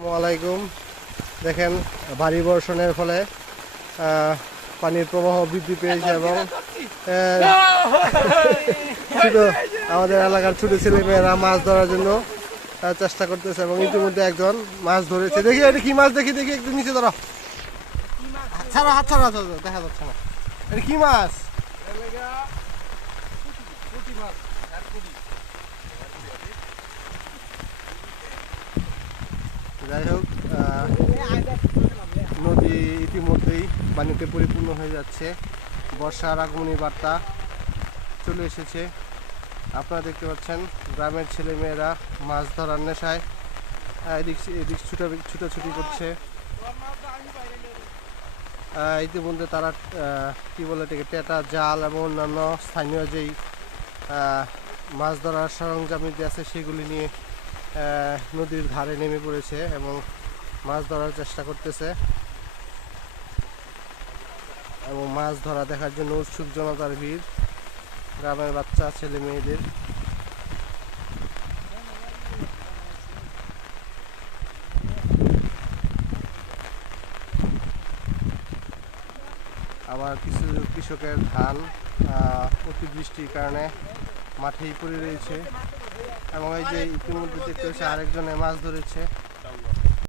আসসালামাইকুম। দেখেন ভারী বর্ষণের ফলে পানির প্রবাহ বৃদ্ধি পেয়েছে এবং আমাদের এলাকার ছোট ছেলেমেয়েরা মাছ ধরার জন্য চেষ্টা করতেছে এবং ইতিমধ্যে একজন মাছ ধরেছে। দেখি এটা কি মাছ, দেখি দেখি একটু নিচে ধরো, ছাড়া হাত ছাড়া, দেখা যাচ্ছে না। এটা কি মাছ? যাই হোক, নদী ইতিমধ্যেই পানিতে পরিপূর্ণ হয়ে যাচ্ছে। বর্ষার আগমনী বার্তা চলে এসেছে। আপনারা দেখতে পাচ্ছেন গ্রামের ছেলেমেয়েরা মাছ ধরার নেশায় এদিক ছুটাছুটি করছে। ইতিমধ্যে তারা কি বলে এটাকে টেটা, জাল এবং অন্যান্য স্থানীয় যেই মাছ ধরার সরঞ্জামিতি আছে সেগুলি নিয়ে নদীর ধারে নেমে পড়েছে এবং মাছ ধরার চেষ্টা করতেছে এবং মাছ ধরা দেখার জন্য উৎসুক জনতার ভিড়, গ্রামের বাচ্চা ছেলে মেয়েদের। আবার কিছু কৃষকের ধান অতিবৃষ্টির কারণে মাঠেই পড়ে রয়েছে এবং এই যে ইতিমধ্যে দেখতে হচ্ছে আরেকজনে মাছ ধরেছে।